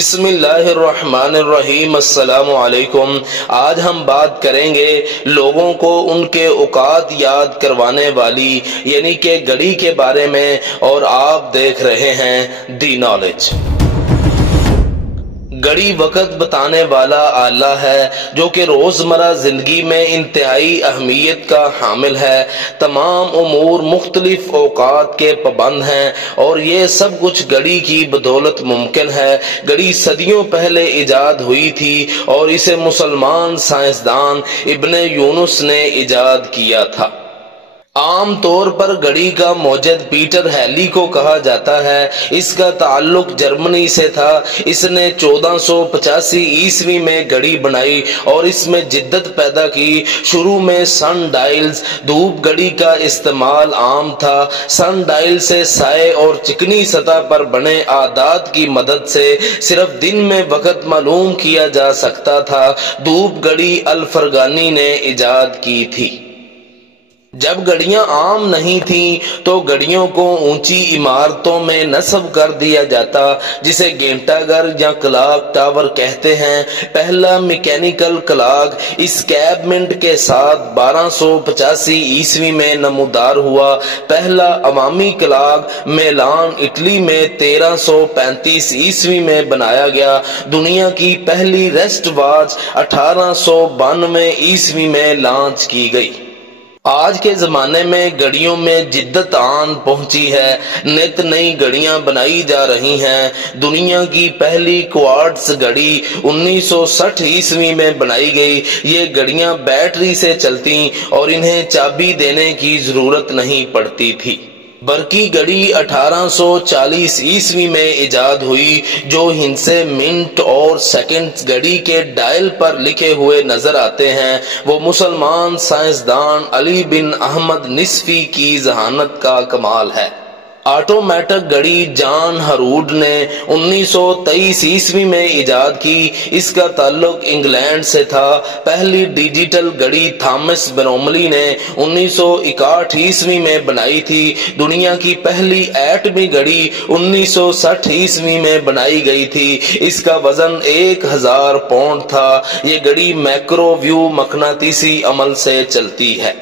بسم اللہ الرحمن الرحیم۔ السلام علیکم۔ آج ہم بات کریں گے لوگوں کو ان کے اوقات یاد کروانے والی یعنی کہ گھڑی کے بارے میں، اور آپ دیکھ رہے ہیں دی نالج۔ گھڑی وقت بتانے والا آلہ ہے جو کہ روزمرہ زندگی میں انتہائی اہمیت کا حامل ہے۔ تمام امور مختلف اوقات کے پابند ہیں اور یہ سب کچھ گھڑی کی بدولت ممکن ہے۔ گھڑی صدیوں پہلے ایجاد ہوئی تھی اور اسے مسلمان سائنسدان ابن یونس نے ایجاد کیا تھا۔ عام طور پر گھڑی کا موجد پیٹر ہیلی کو کہا جاتا ہے۔ اس کا تعلق جرمنی سے تھا۔ اس نے 1485 عیسوی میں گھڑی بنائی اور اس میں جدت پیدا کی۔ شروع میں سن ڈائلز دھوپ گھڑی کا استعمال عام تھا۔ سن ڈائل سے سائے اور چکنی سطح پر بنے اعداد کی مدد سے صرف دن میں وقت معلوم کیا جا سکتا تھا۔ دھوپ گھڑی الفرگانی نے ایجاد کی تھی۔ جب گھڑیاں عام نہیں تھیں تو گھڑیوں کو اونچی عمارتوں میں نصب کر دیا جاتا جسے گھنٹہ گھر یا کلاک ٹاور کہتے ہیں۔ پہلا میکینیکل کلاک اسکیپمنٹ کے ساتھ 1285 عیسوی میں نمودار ہوا۔ پہلا عوامی کلاک میلان اٹلی میں 1335 عیسوی میں بنایا گیا۔ دنیا کی پہلی ریسٹ واچ 1892 عیسوی میں لانچ کی گئی۔ آج کے زمانے میں گھڑیوں میں جدت آن پہنچی ہے۔ نت نئی گھڑیاں بنائی جا رہی ہیں۔ دنیا کی پہلی کوارٹز گھڑی 1960 عیسوی میں بنائی گئی۔ یہ گھڑیاں بیٹری سے چلتی اور انہیں چابی دینے کی ضرورت نہیں پڑتی تھی۔ برقی گھڑی 1840 عیسوی میں ایجاد ہوئی جو ہندسے منٹ اور سیکنڈ گھڑی کے ڈائل پر لکھے ہوئے نظر آتے ہیں۔ وہ مسلمان سائنسدان علی بن احمد نصفی کی ذہانت کا کمال ہے۔ آٹومیٹک گھڑی جان ہروڈ نے 1923 عیسوی میں ایجاد کی۔ اس کا تعلق انگلینڈ سے تھا۔ پہلی ڈیجیٹل گھڑی تھامس برملی نے 1961 عیسوی میں بنائی تھی۔ دنیا کی پہلی ایٹمی گھڑی 1960 عیسوی میں بنائی گئی تھی۔ اس کا وزن 1000 پاؤنڈ تھا۔ یہ گھڑی مائکرو ویو مقناطیسی عمل سے چلتی ہے۔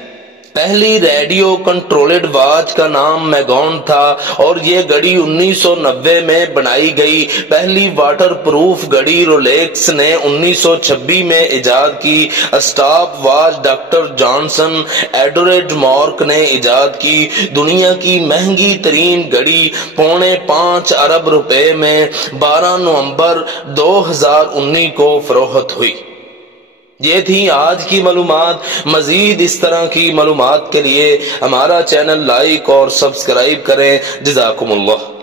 پہلی ریڈیو کنٹرولڈ واچ کا نام میگون تھا اور یہ گھڑی 1990 میں بنائی گئی۔ پہلی واٹر پروف گھڑی رولیکس نے 1926 میں ایجاد کی۔ Stop watch doctor Johnson Edward mark نے ایجاد کی۔ دنیا کی مہنگی ترین گھڑی 5.25 ارب روپے میں 12 نومبر 2019 کو فروخت ہوئی۔ یہ تھی آج کی معلومات۔ مزید اس طرح کی معلومات کے لیے ہمارا چینل لائک اور سبسکرائب کریں۔ جزاکم اللہ۔